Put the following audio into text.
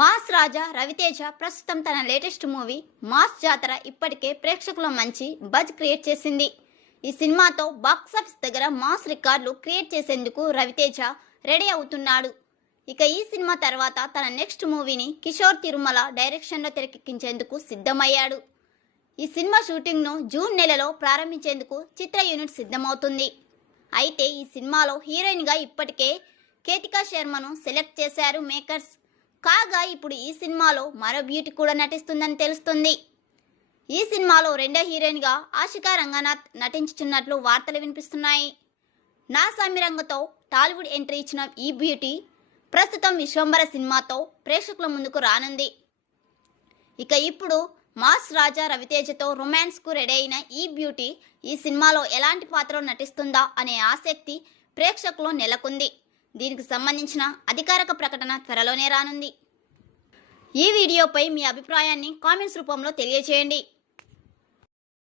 Mass రాజా రవితేజ ప్రస్తుతం తన latest movie mass జాతర ఇప్పటికే ప్రేక్షకుల మంచి బజ్ క్రియేట్ చేసింది. ఈ సినిమాతో బాక్సాఫీస్ దగ్గర మాస్ రికార్డులు క్రియేట్ చేసేందుకు రవితేజ రెడీ అవుతున్నాడు. ఇక ఈ సినిమా తర్వాత తన నెక్స్ట్ మూవీని కిషోర్ తిరుమల డైరెక్షన్లో తెరకెక్కించేందుకు సిద్ధమయ్యాడు. ఈ సినిమా షూటింగ్ను జూన్ నెలలో ప్రారంభించేందుకు చిత్ర యూనిట్ సిద్ధమవుతుంది. అయితే ఈ సినిమాలో హీరోయిన్గా ఇప్పటికే కేతికా శర్మను సెలెక్ట్ చేశారు మేకర్స్. కాగా ఇప్పుడు ఈ సినిమాలో మరో బ్యూటీ కూడా నటిస్తుందని తెలుస్తుంది. ఈ సినిమాలో రెండో హీరోయిన్గా ఆశికా రంగనాథ్ నటించుచున్నట్లు వార్తలు వినిపిస్తున్నాయి. నా సామిరంగతో టాలీవుడ్ ఎంట్రీ ఇచ్చిన ఈ బ్యూటీ ప్రస్తుతం విశ్వంబర సినిమాతో ప్రేక్షకుల ముందుకు రానుంది. ఇక ఇప్పుడు మాస్ రాజా రవితేజతో రొమాన్స్కు రెడీ అయిన ఈ బ్యూటీ ఈ సినిమాలో ఎలాంటి పాత్రలో నటిస్తుందా అనే ఆసక్తి ప్రేక్షకులు నెలకొంది. దీనికి సంబంధించిన అధికారిక ప్రకటన త్వరలోనే రానుంది. ఈ వీడియోపై మీ అభిప్రాయాన్ని కామెంట్స్ రూపంలో తెలియజేయండి